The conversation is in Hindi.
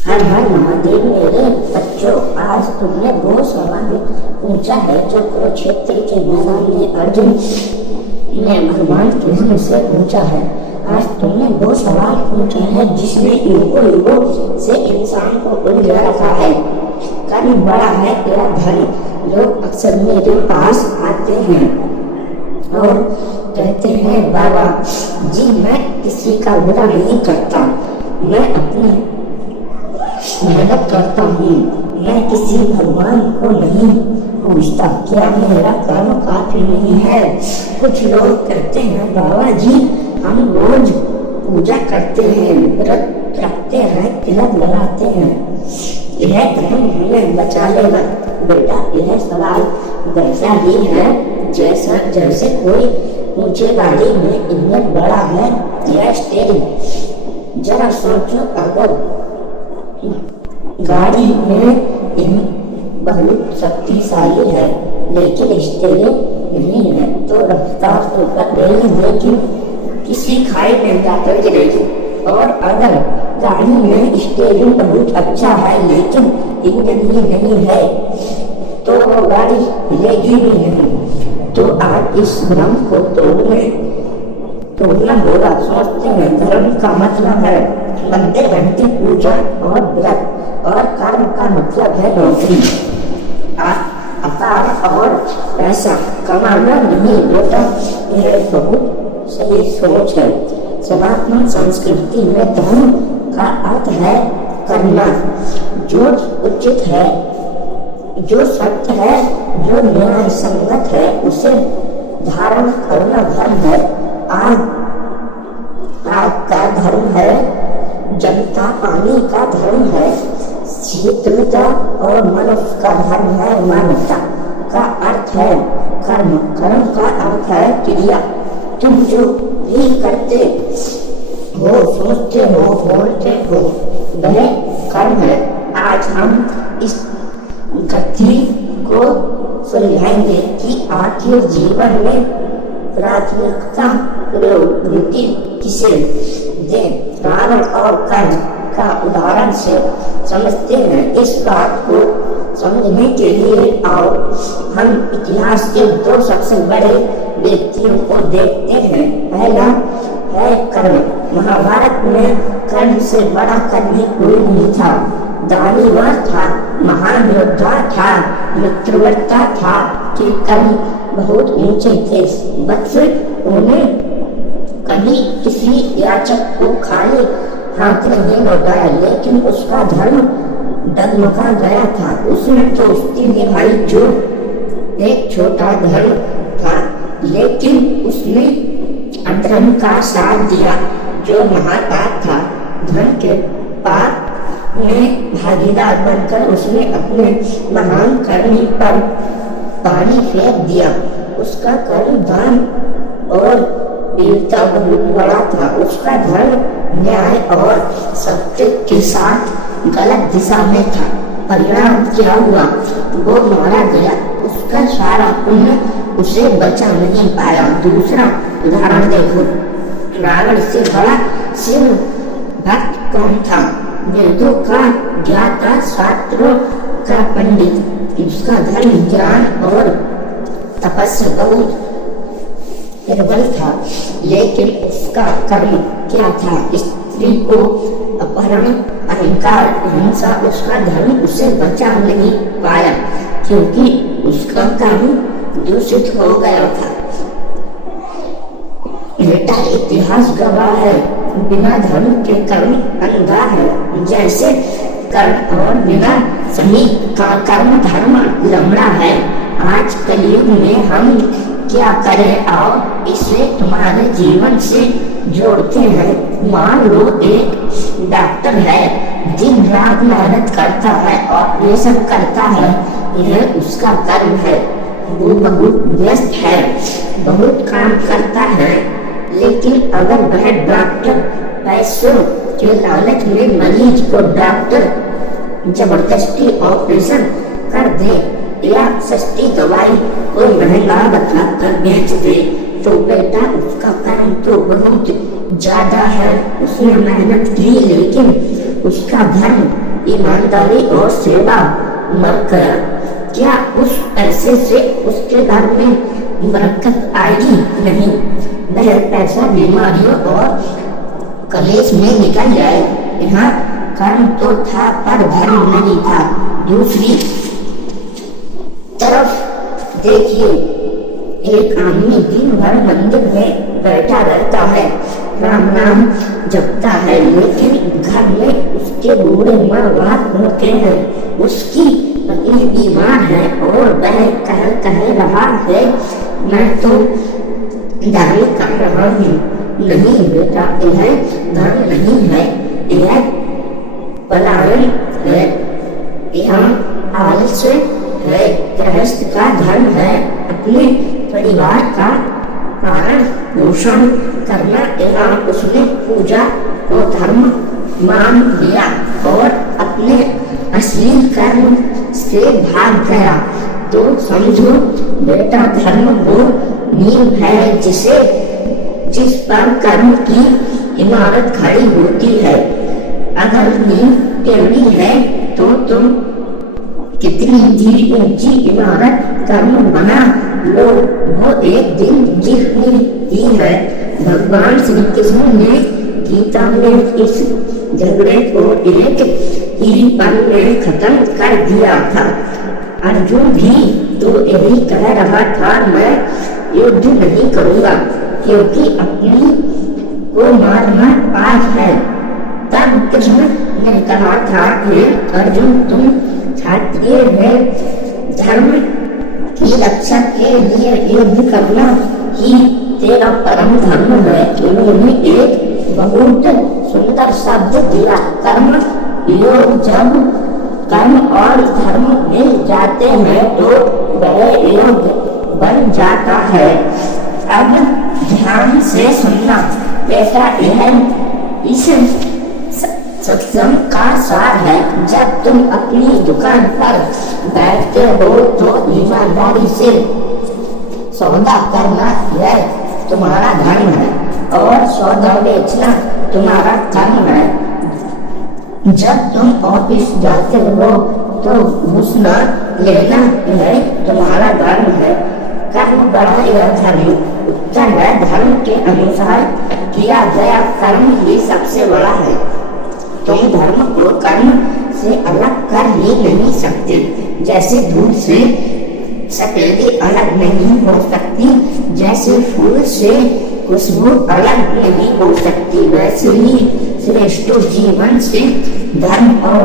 हर हर महादेव मेरे बच्चों, आज तुमने वो सवाल पूछा है जो कुरुक्षेत्र के मैदान में अर्जुन ने भगवान कृष्ण से पूछा है। आज तुमने वो सवाल पूछा है जिसने युगों युगों से इंसान को उलझा रखा है। कर्म बड़ा है तेरा धर्म। लोग अक्सर मेरे पास आते हैं और कहते हैं बाबा जी मैं किसी का बुरा नहीं करता, मैं अपनी मेहनत करता हूँ, मैं किसी भगवान को नहीं पूछता, क्या मेरा कर्म काफी नहीं है। कुछ लोग कहते हैं बाबा जी हम रोज पूजा करते हैं, व्रत रखते हैं, तिलक लगाते हैं, यह धर्म हमें बचा लेगा। बेटा यह सवाल वैसा ही है जैसे कोई ऊंचे गाड़ी में इंजन बड़ा है या स्टीयरिंग। जरा सोचो अगर गाड़ी में बहुत शक्तिशाली है लेकिन स्टीयरिंग नहीं है तो रफ्तार तो बढ़ेगी लेकिन किसी खाई में जाकर गिरेगी। और अगर गाड़ी में स्टीयरिंग बहुत अच्छा है लेकिन इंजन ही नहीं है तो वो गाड़ी हिलेगी भी नहीं। तो आज इस भ्रम को तोड़ना होगा। सोचते हैं धर्म का मतलब है मंदिर घंटी पूजा और व्रत और कर्म का मतलब है नौकरी, अपार और पैसा कमाना नहीं। बेटा यह बहुत सही सोच है। सनातन संस्कृति में धर्म का अर्थ है करना जो उचित है, जो सत्य है, जो न्याय संगत है उसे धारण करना धर्म है। आग का धर्म है, जनता पानी का धर्म है, शीतलता और मनुष्य का धर्म है, मानवता का अर्थ है कर्म, कर्म का अर्थ है क्रिया। तुम जो भी करते हो, सोचते हो, बोलते हो वह कर्म है। आज हम इस कथी को सुलझाएंगे कि आखिर जीवन में प्राथमिकता प्रवृत्ति किसे दे। प्राण और कर्म का उदाहरण से समझते हैं। इस बात को समझने के लिए आओ हम इतिहास के दो सबसे बड़े व्यक्तियों को देखते हैं। पहला है कर्ण। महाभारत में कर्ण से बड़ा कर्मी कोई नहीं था। दानीवर था, महान योद्धा था, मित्रवता था कि कर्ण बहुत ऊंचे थे। बस उन्हें कभी किसी याचक को खाली हाथ नहीं लौटाया लेकिन उसका धर्म डगमगा गया था। उसने दोस्ती निभाई जो एक छोटा धर्म था लेकिन उसने अधर्म का साथ दिया जो महापाप था। धर्म के पाप में भागीदार बनकर उसने अपने महान कर्मी पर पानी फेंक दिया। उसका कर्म दान और वीरता बहुत बड़ा था। उसका धर्म न्याय और सत्य के साथ गलत दिशा में था। परिणाम क्या हुआ? वो मारा गया। उसका सारा पुण्य उसे बचा नहीं पाया। दूसरा उदाहरण देखो, रावण से बड़ा शिव भक्त कौन था? वेदों का ज्ञाता, शास्त्रों का पंडित। उसका धर्म ज्ञान और तपस्या बहुत निर्बल था लेकिन उसका कर्म क्या था? स्त्री को अपहरण, अहंकार, हिंसा। उसका धर्म उसे बचा नहीं पाया क्योंकि उसका कर्म दूषित हो गया था। बेटा इतिहास गवाह है, बिना धर्म के कर्म अनगा है। जैसे कर्म और बिना सही का कर्म धर्म लमड़ा है। आज कलयुग में हम क्या करें? आओ इसे तुम्हारे जीवन से जोड़ते हैं। मान लो एक डॉक्टर है, दिन रात मेहनत करता है, ऑपरेशन करता है, यह उसका कर्म है। वो बहुत व्यस्त है, बहुत काम करता है लेकिन अगर वह डॉक्टर पैसों के लालच में मरीज को डॉक्टर जबरदस्ती ऑपरेशन कर दे या सस्ती दवाई कोई महंगा बताकर बेच दे तो बेटा उसका कर्म तो बहुत ज्यादा है। उसने मेहनत की लेकिन उसका धर्म ईमानदारी और सेवा मत गया। क्या उस पैसे से उसके घर में बरकत आएगी? नहीं, वह पैसा बीमारियों और कलेश में निकल जाए। यहाँ कर्म तो था पर धर्म नहीं था। दूसरी तरफ देखिए, एक आदमी दिन भर मंदिर में बैठा रहता है, राम नाम जपता है, लेकिन घर में उसके बूढ़े माँ बाप होते हैं, उसकी पत्नी बीमार है और वह कह रहा है मैं तो धर्म कर रहा हूँ। नहीं बेटा, यह धर्म नहीं है, यह पलायन है, यह आलस्य है। गृहस्थ का धर्म है अपने परिवार का पालन पोषण करना। एवं उसने पूजा को धर्म मान लिया और अपने असली कर्म से भाग गया। तो समझो बेटा, धर्म वो नींव है जिस पर कर्म की इमारत खड़ी होती है। अगर नींव टेढ़ी है तो तुम कितनी ऊंची इमारत कर्म बना लो, वो एक दिन गिरनी ही है। भगवान श्री कृष्ण ने गीता में इस झगड़े को एक ही पल में खत्म कर दिया था। अर्जुन भी तो यही कह रहा था, मैं युद्ध नहीं करूंगा क्योंकि अपनी को मारना पाप है। तब कृष्ण ने कहा था कि अर्जुन, तुम क्षत्रिय है, धर्म की रक्षा के लिए युद्ध करना ही तेरा परम धर्म है। उन्होंने एक बहुत सुंदर शब्द दिया, कर्म योग। जब कर्म और धर्म मिल जाते हैं तो वह योग बन जाता है। अब ध्यान से सुनना बेटा, यह इस सत्संग का सार है। जब तुम अपनी दुकान पर बैठते हो तो ईमानदारी से सौदा करना यह तुम्हारा धर्म है और सौदा बेचना तुम्हारा कर्म है। जब तुम ऑफिस जाते हो तो घूसना लेना यह तुम्हारा धर्म है। कर्म बड़ा या धर्म उत्तर है। धर्म के अनुसार किया गया कर्म ही सबसे बड़ा है। तुम धर्म को कर्म से अलग कर ही नहीं सकते। जैसे दूध से सफेदी अलग नहीं हो सकती, जैसे फूल से खुशबू अलग नहीं हो सकती, वैसे ही श्रेष्ठ जीवन से धर्म और